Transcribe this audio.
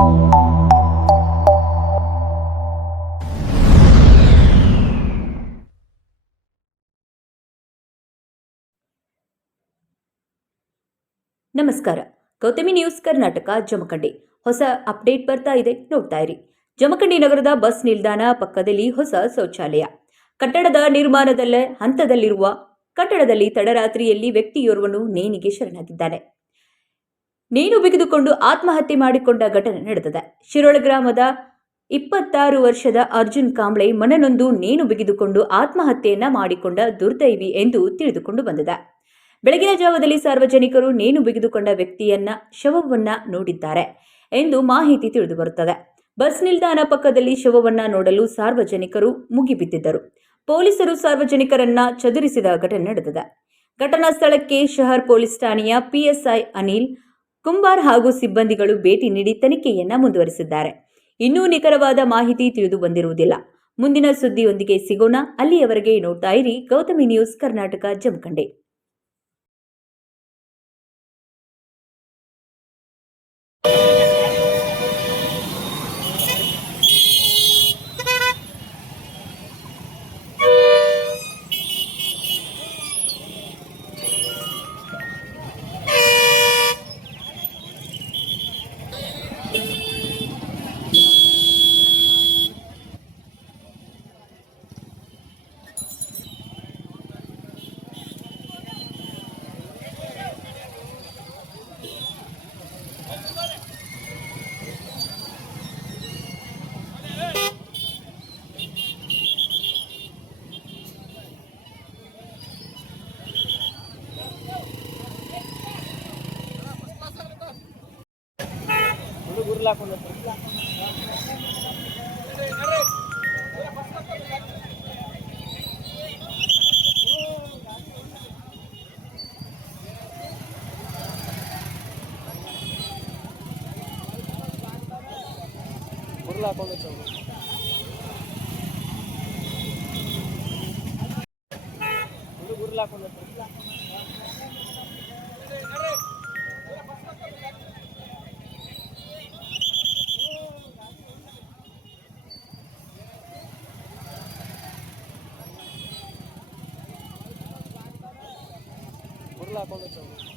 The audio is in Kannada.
ನಮಸ್ಕಾರ. ಗೌತಮಿ ನ್ಯೂಸ್ ಕರ್ನಾಟಕ ಜಮಖಂಡಿ. ಹೊಸ ಅಪ್ಡೇಟ್ ಬರ್ತಾ ಇದೆ, ನೋಡ್ತಾ ಇರಿ. ಜಮಖಂಡಿ ನಗರದ ಬಸ್ ನಿಲ್ದಾಣ ಪಕ್ಕದಲ್ಲಿ ಹೊಸ ಶೌಚಾಲಯ ಕಟ್ಟಡದ ನಿರ್ಮಾಣದ ಹಂತದಲ್ಲಿರುವ ಕಟ್ಟಡದಲ್ಲಿ ತಡರಾತ್ರಿಯಲ್ಲಿ ವ್ಯಕ್ತಿಯೋರ್ವನು ನೇಣಿಗೆ ಶರಣಾಗಿದ್ದಾನೆ. ನೇಣು ಬಿಗಿದುಕೊಂಡು ಆತ್ಮಹತ್ಯೆ ಮಾಡಿಕೊಂಡ ಘಟನೆ ನಡೆದಿದೆ. ಶಿರೋಳ ಗ್ರಾಮದ 26 ವರ್ಷದ ಅರ್ಜುನ್ ಕಾಂಬ್ಳೆ ಮನನೊಂದು ನೇಣು ಬಿಗಿದುಕೊಂಡು ಆತ್ಮಹತ್ಯೆಯನ್ನ ಮಾಡಿಕೊಂಡ ದುರ್ದೈವಿ ಎಂದು ತಿಳಿದುಕೊಂಡು ಬಂದಿದೆ. ಬೆಳಗಿನ ಜಾವದಲ್ಲಿ ಸಾರ್ವಜನಿಕರು ನೇಣು ಬಿಗಿದುಕೊಂಡ ವ್ಯಕ್ತಿಯನ್ನ ಶವವನ್ನ ನೋಡಿದ್ದಾರೆ ಎಂದು ಮಾಹಿತಿ ತಿಳಿದುಬರುತ್ತದೆ. ಬಸ್ ನಿಲ್ದಾಣ ಪಕ್ಕದಲ್ಲಿ ಶವವನ್ನ ನೋಡಲು ಸಾರ್ವಜನಿಕರು ಮುಗಿಬಿದ್ದಿದ್ದರು. ಪೊಲೀಸರು ಸಾರ್ವಜನಿಕರನ್ನ ಚದುರಿಸಿದ ಘಟನೆ ನಡೆದಿದೆ. ಘಟನಾ ಸ್ಥಳಕ್ಕೆ ಶಹರ್ ಪೊಲೀಸ್ ಠಾಣೆಯ ಪಿಎಸ್ಐ ಅನಿಲ್ ಕುಂಬಾರ್ ಹಾಗೂ ಸಿಬ್ಬಂದಿಗಳು ಭೇಟಿ ನೀಡಿ ತನಿಖೆಯನ್ನ ಮುಂದುವರೆಸಿದ್ದಾರೆ. ಇನ್ನೂ ನಿಖರವಾದ ಮಾಹಿತಿ ತಿಳಿದು ಬಂದಿರುವುದಿಲ್ಲ. ಮುಂದಿನ ಸುದ್ದಿಯೊಂದಿಗೆ ಸಿಗೋಣ. ಅಲ್ಲಿಯವರೆಗೆ ನೋಡ್ತಾ ಇರಿ ಗೌತಮಿ ನ್ಯೂಸ್ ಕರ್ನಾಟಕ ಜಮಖಂಡಿ. Burla